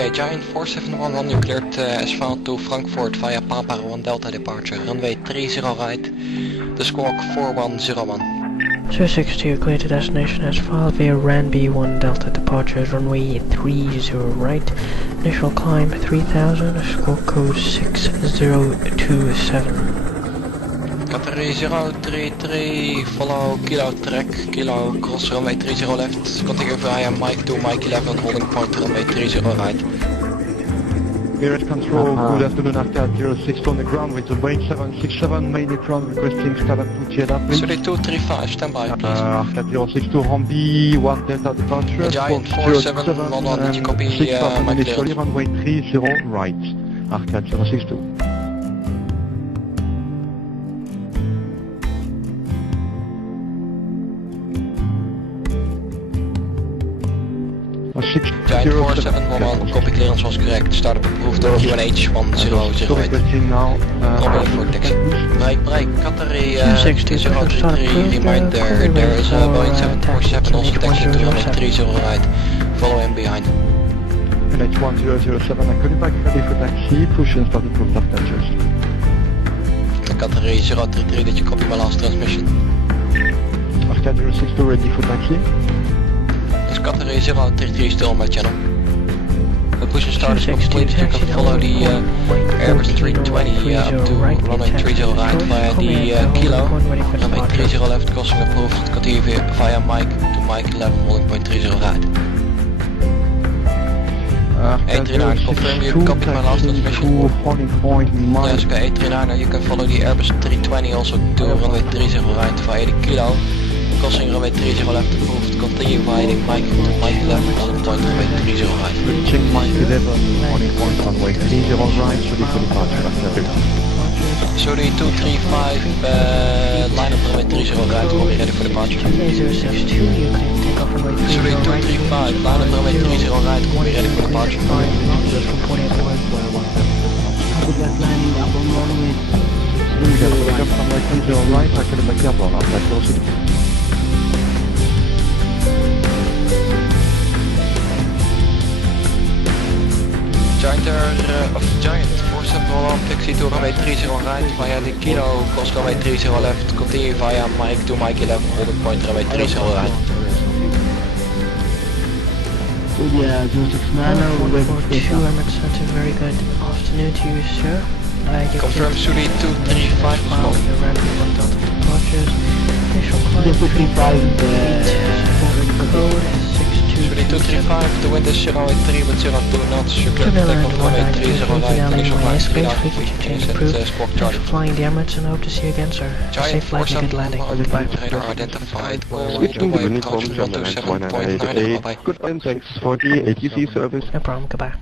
Okay, Giant 4711, you cleared asphalt to Frankfurt via Papa 1 Delta departure, runway 30 right, the squawk 4101. 262, clear to destination asphalt via Ranby 1 Delta departure, runway 30 right, initial climb 3000, squawk code 6027. Qatar 033, follow Kilo track, Kilo cross runway 30 left, continue via Mike to Mike 11, holding point runway 30 right. Mirage Control, good afternoon, Arcade 062 on the ground with the Boeing 767, main apron requesting Skyline 2 JLR please. 3235, stand by please. Arcade 062, Ramby 1 Delta departure, Giant 4711, did you copy my clearance? Runway 30 right, Arcade 062. Giant 4711, copy clearance was correct. Startup approved on QNH 1008. Copy for taxi. Break, Qatari 033, reminder, there is a Boeing 747, also taxi to runway 30 right. Follow him behind. QNH 1007, I call you back ready for taxi, push and start approved after adjust. Qatari 033, did you copy my last transmission? Arcade 062 ready for taxi. Is Qatari 033 still on my channel? The push and start is complete, you can follow the Airbus 320 up to runway 30 right via the Kilo, runway 30 left, crossing approved, continue via Mike to Mike 11, holding point 30 right. 839, confirm you copied my last transmission. Yes, okay, 839, you can follow the Airbus 320 also to runway 30 right via the Kilo. Crossing runway 30 left approved, continue via the Mike to Mike 11, holding point runway 30 right. Reaching Mike 11, holding point runway 30 right, ready for departure after 50. Sorry, 235, line up runway 30 right, we'll be ready for departure. Sorry, 235, line up runway 30 right, we'll be ready for departure. Giant 4711, taxi to runway 30 right via the Kilo, cross runway 30 left, continue via Mike to Mike 11, holding point runway 30 right. Yeah, 069, Emirates Center, very good afternoon to you, sir. Confirm Suli 235 code 235, the wind is 083 with 02 knots, you clear to take off runway 30 right, initial flight speed out, squawk Charlie. Flying the Emirates and hope to see you again, sir. Safe flight and good landing. Radar identified, will away approach 127.9, bye bye. Good, and thanks for the ATC service. No problem, goodbye.